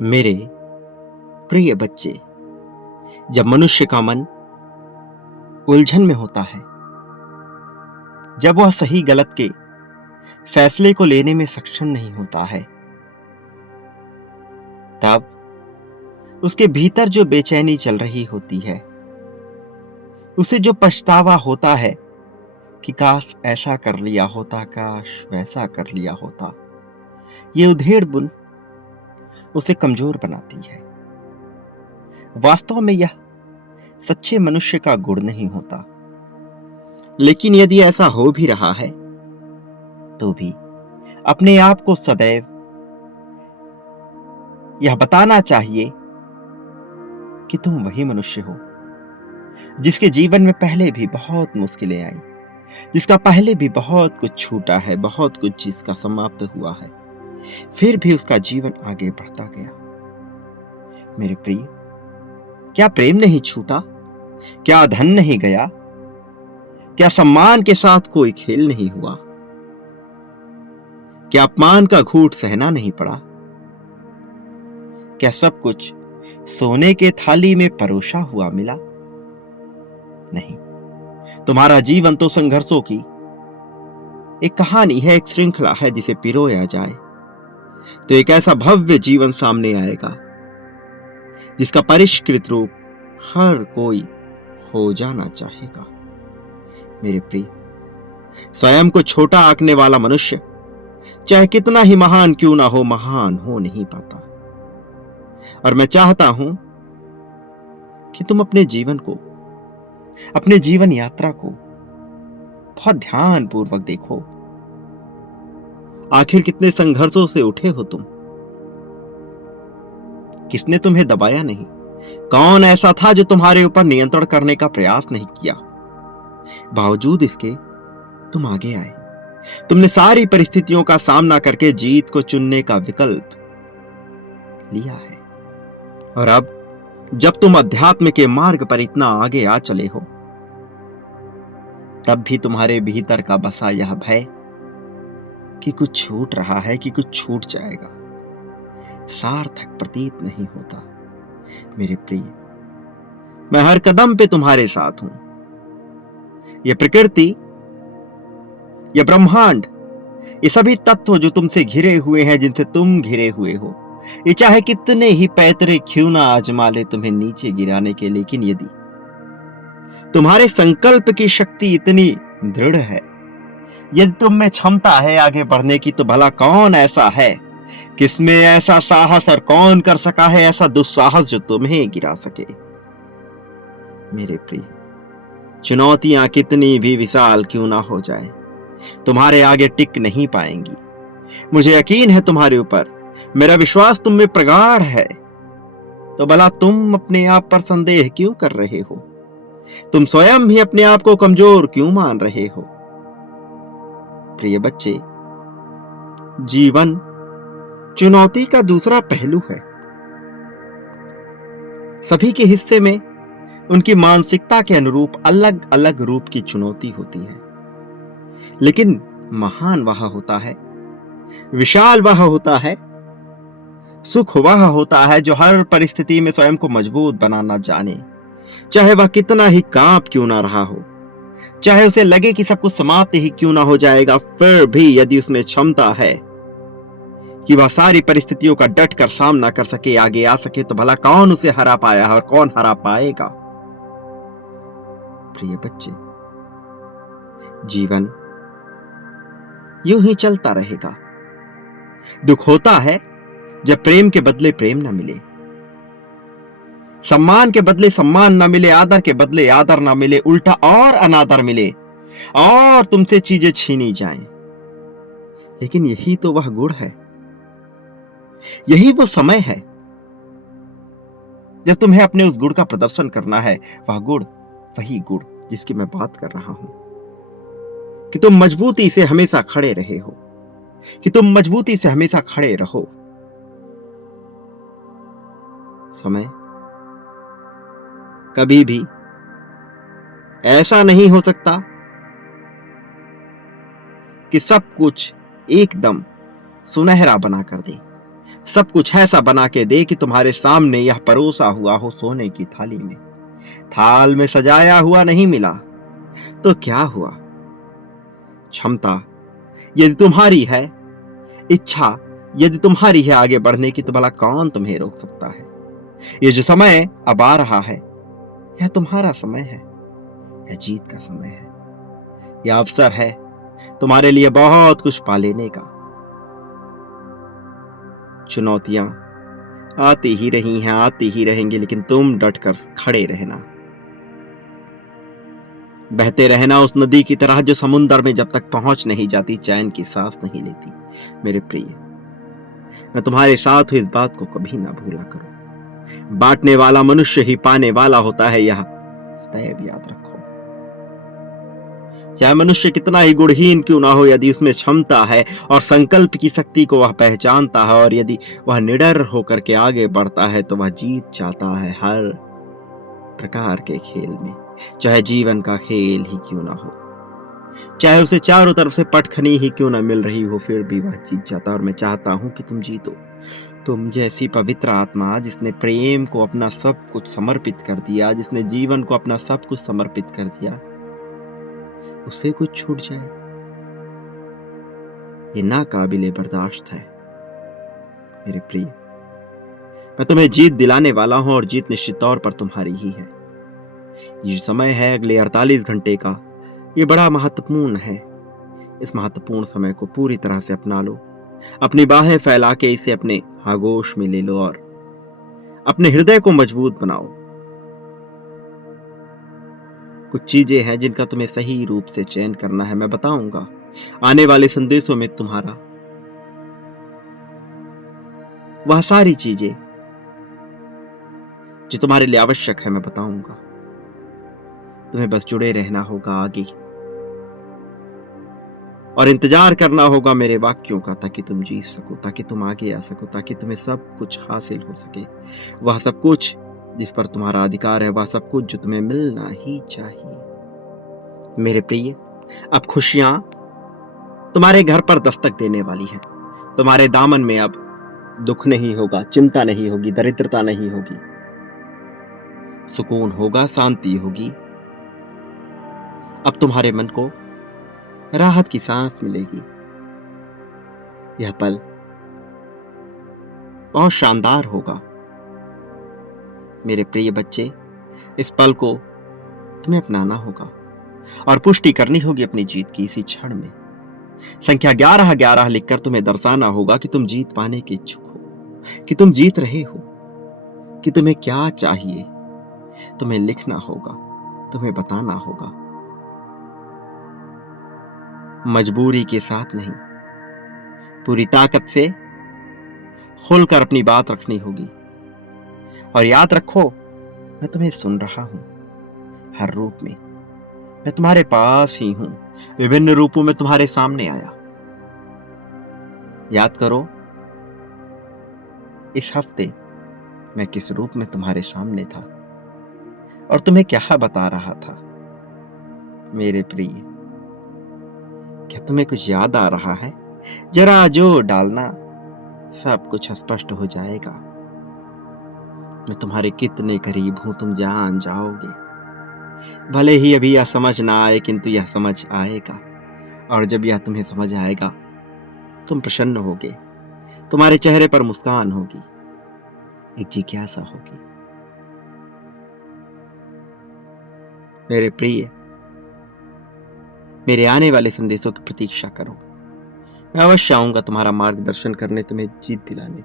मेरे प्रिय बच्चे, जब मनुष्य का मन उलझन में होता है, जब वह सही गलत के फैसले को लेने में सक्षम नहीं होता है, तब उसके भीतर जो बेचैनी चल रही होती है, उसे जो पछतावा होता है कि काश ऐसा कर लिया होता, काश वैसा कर लिया होता, ये उधेड़ बुन उसे कमजोर बनाती है। वास्तव में यह सच्चे मनुष्य का गुण नहीं होता, लेकिन यदि ऐसा हो भी रहा है तो भी अपने आप को सदैव यह बताना चाहिए कि तुम वही मनुष्य हो जिसके जीवन में पहले भी बहुत मुश्किलें आई, जिसका पहले भी बहुत कुछ छूटा है, बहुत कुछ जिसका समाप्त हुआ है, फिर भी उसका जीवन आगे बढ़ता गया। मेरे प्रिय, क्या प्रेम नहीं छूटा? क्या धन नहीं गया? क्या सम्मान के साथ कोई खेल नहीं हुआ? क्या अपमान का घूंट सहना नहीं पड़ा? क्या सब कुछ सोने के थाली में परोसा हुआ मिला? नहीं, तुम्हारा जीवन तो संघर्षों की एक कहानी है, एक श्रृंखला है जिसे पिरोया जाए तो एक ऐसा भव्य जीवन सामने आएगा जिसका परिष्कृत रूप हर कोई हो जाना चाहेगा। मेरे प्रिय, स्वयं को छोटा आंकने वाला मनुष्य चाहे कितना ही महान क्यों ना हो, महान हो नहीं पाता। और मैं चाहता हूं कि तुम अपने जीवन को, अपने जीवन यात्रा को बहुत ध्यानपूर्वक देखो। आखिर कितने संघर्षों से उठे हो तुम? किसने तुम्हें दबाया नहीं? कौन ऐसा था जो तुम्हारे ऊपर नियंत्रण करने का प्रयास नहीं किया? बावजूद इसके तुम आगे आए। तुमने सारी परिस्थितियों का सामना करके जीत को चुनने का विकल्प लिया है। और अब जब तुम अध्यात्म के मार्ग पर इतना आगे आ चले हो, तब भी तुम्हारे भीतर का बसा यह भय कि कुछ छूट रहा है, कि कुछ छूट जाएगा, सार्थक प्रतीत नहीं होता। मेरे प्रिय, मैं हर कदम पे तुम्हारे साथ हूं। यह प्रकृति, यह ब्रह्मांड, ये सभी तत्व जो तुमसे घिरे हुए हैं, जिनसे तुम घिरे हुए हो, ये चाहे कितने ही पैतरे क्यों ना आजमा ले तुम्हें नीचे गिराने के, लेकिन यदि तुम्हारे संकल्प की शक्ति इतनी दृढ़ है, यदि तुम में क्षमता है आगे बढ़ने की, तो भला कौन ऐसा है, किसमें ऐसा साहस, और कौन कर सका है ऐसा दुस्साहस जो तुम्हें गिरा सके। मेरे प्रिय, चुनौतियां कितनी भी विशाल क्यों ना हो जाए, तुम्हारे आगे टिक नहीं पाएंगी। मुझे यकीन है तुम्हारे ऊपर, मेरा विश्वास तुम में प्रगाढ़ है। तो भला तुम अपने आप पर संदेह क्यों कर रहे हो? तुम स्वयं भी अपने आप को कमजोर क्यों मान रहे हो? प्रिय बच्चे, जीवन चुनौती का दूसरा पहलू है। सभी के हिस्से में उनकी मानसिकता के अनुरूप अलग अलग रूप की चुनौती होती है, लेकिन महान वह होता है, विशाल वह होता है, सुख वह होता है जो हर परिस्थिति में स्वयं को मजबूत बनाना जाने, चाहे वह कितना ही कांप क्यों ना रहा हो, चाहे उसे लगे कि सब कुछ समाप्त ही क्यों ना हो जाएगा, फिर भी यदि उसमें क्षमता है कि वह सारी परिस्थितियों का डट कर सामना कर सके, आगे आ सके, तो भला कौन उसे हरा पाया है और कौन हरा पाएगा? प्रिय बच्चे, जीवन यूं ही चलता रहेगा। दुख होता है जब प्रेम के बदले प्रेम न मिले, सम्मान के बदले सम्मान न मिले, आदर के बदले आदर न मिले, उल्टा और अनादर मिले और तुमसे चीजें छीनी जाएं। लेकिन यही तो वह गुण है, यही वो समय है जब तुम्हें अपने उस गुण का प्रदर्शन करना है। वह गुण, वही गुण जिसकी मैं बात कर रहा हूं, कि तुम मजबूती से हमेशा खड़े रहे हो, कि तुम मजबूती से हमेशा खड़े रहो। समय कभी भी ऐसा नहीं हो सकता कि सब कुछ एकदम सुनहरा बना कर दे, सब कुछ ऐसा बना के दे कि तुम्हारे सामने यह परोसा हुआ हो सोने की थाली में, थाल में सजाया हुआ नहीं मिला तो क्या हुआ? क्षमता यदि तुम्हारी है, इच्छा यदि तुम्हारी है आगे बढ़ने की, तो भला कौन तुम्हें रोक सकता है? ये जो समय अब आ रहा है, यह तुम्हारा समय है, यह जीत का समय है, यह अवसर है तुम्हारे लिए बहुत कुछ पा लेने का। चुनौतियां आती ही रही हैं, आती ही रहेंगी, लेकिन तुम डटकर खड़े रहना, बहते रहना उस नदी की तरह जो समुद्र में जब तक पहुंच नहीं जाती चैन की सांस नहीं लेती। मेरे प्रिय, मैं तुम्हारे साथ हूं, इस बात को कभी ना भूला करो। बांटने वाला मनुष्य ही पाने वाला होता है, यह सदैव याद रखो। चाहे मनुष्य कितना ही गुणहीन क्यों ना हो, यदि उसमें क्षमता है और संकल्प की शक्ति को वह पहचानता है, और यदि वह निडर होकर के आगे बढ़ता है, तो वह जीत जाता है हर प्रकार के खेल में, चाहे जीवन का खेल ही क्यों ना हो, चाहे उसे चारों तरफ से पटखनी ही क्यों ना मिल रही हो, फिर भी वह जीत जाता। और मैं चाहता हूं कि तुम जीतो। तुम जैसी पवित्र आत्मा जिसने प्रेम को अपना सब कुछ समर्पित कर दिया, जिसने जीवन को अपना सब कुछ समर्पित कर दिया, उससे कुछ छूट जाए, ये नाकाबिले बर्दाश्त है। मेरे प्रिय, मैं तुम्हें जीत दिलाने वाला हूं, और जीत निश्चित तौर पर तुम्हारी ही है। ये समय है अगले 48 घंटे का, ये बड़ा महत्वपूर्ण है। इस महत्वपूर्ण समय को पूरी तरह से अपना लो, अपनी बाहें फैला के इसे अपने आगोश में ले लो, और अपने हृदय को मजबूत बनाओ। कुछ चीजें हैं जिनका तुम्हें सही रूप से चयन करना है, मैं बताऊंगा आने वाले संदेशों में। तुम्हारा वह सारी चीजें जो तुम्हारे लिए आवश्यक है मैं बताऊंगा। तुम्हें बस जुड़े रहना होगा आगे, और इंतजार करना होगा मेरे वाक्यों का, ताकि तुम जीत सको, ताकि तुम आगे आ सको, ताकि तुम्हें सब कुछ हासिल हो सके। वह सब कुछ जिस पर तुम्हारा अधिकार है, वह सब कुछ जो तुम्हें मिलना ही चाहिए। मेरे प्रिय, अब खुशियां तुम्हारे घर पर दस्तक देने वाली है। तुम्हारे दामन में अब दुख नहीं होगा, चिंता नहीं होगी, दरिद्रता नहीं होगी, सुकून होगा, शांति होगी। अब तुम्हारे मन को राहत की सांस मिलेगी। यह पल बहुत शानदार होगा। मेरे प्रिय बच्चे, इस पल को तुम्हें अपनाना होगा और पुष्टि करनी होगी अपनी जीत की इसी क्षण में। संख्या 11-11 लिखकर तुम्हें दर्शाना होगा कि तुम जीत पाने के इच्छुक हो, कि तुम जीत रहे हो, कि तुम्हें क्या चाहिए। तुम्हें लिखना होगा, तुम्हें बताना होगा, मजबूरी के साथ नहीं, पूरी ताकत से खुलकर अपनी बात रखनी होगी। और याद रखो, मैं तुम्हें सुन रहा हूं हर रूप में। मैं तुम्हारे पास ही हूं, विभिन्न रूपों में तुम्हारे सामने आया। याद करो, इस हफ्ते मैं किस रूप में तुम्हारे सामने था और तुम्हें क्या बता रहा था। मेरे प्रिय, क्या तुम्हें कुछ याद आ रहा है? जरा जोर डालना, सब कुछ स्पष्ट हो जाएगा। मैं तुम्हारे कितने करीब हूं तुम जान जाओगे। भले ही अभी यह समझ ना आए, किंतु यह समझ आएगा, और जब यह तुम्हें समझ आएगा तुम प्रसन्न होगे, तुम्हारे चेहरे पर मुस्कान होगी, एक जिज्ञासा होगी। मेरे प्रिय, मेरे आने वाले संदेशों की प्रतीक्षा करो। मैं अवश्य आऊंगा तुम्हारा मार्गदर्शन करने, तुम्हें जीत दिलाने,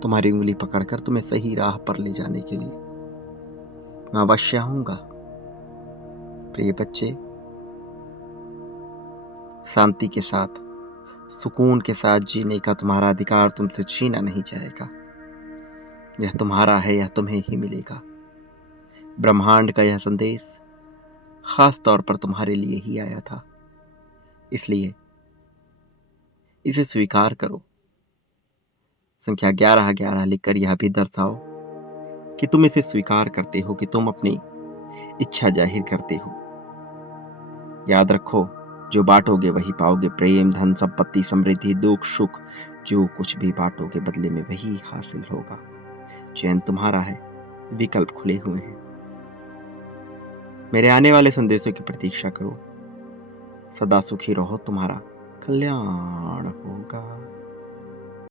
तुम्हारी उंगली पकड़कर तुम्हें सही राह पर ले जाने के लिए मैं अवश्य आऊंगा। प्रिय बच्चे, शांति के साथ, सुकून के साथ जीने का तुम्हारा अधिकार तुमसे छीना नहीं जाएगा। यह तुम्हारा है, यह तुम्हें ही मिलेगा। ब्रह्मांड का यह संदेश खास तौर पर तुम्हारे लिए ही आया था, इसलिए इसे स्वीकार करो। संख्या 11-11 लिखकर यह भी दर्शाओ कि तुम इसे स्वीकार करते हो, कि तुम अपनी इच्छा जाहिर करते हो। याद रखो, जो बांटोगे वही पाओगे, प्रेम, धन, संपत्ति, समृद्धि, दुख, सुख, जो कुछ भी बांटोगे बदले में वही हासिल होगा। चयन तुम्हारा है, विकल्प खुले हुए हैं। मेरे आने वाले संदेशों की प्रतीक्षा करो। सदा सुखी रहो, तुम्हारा कल्याण होगा।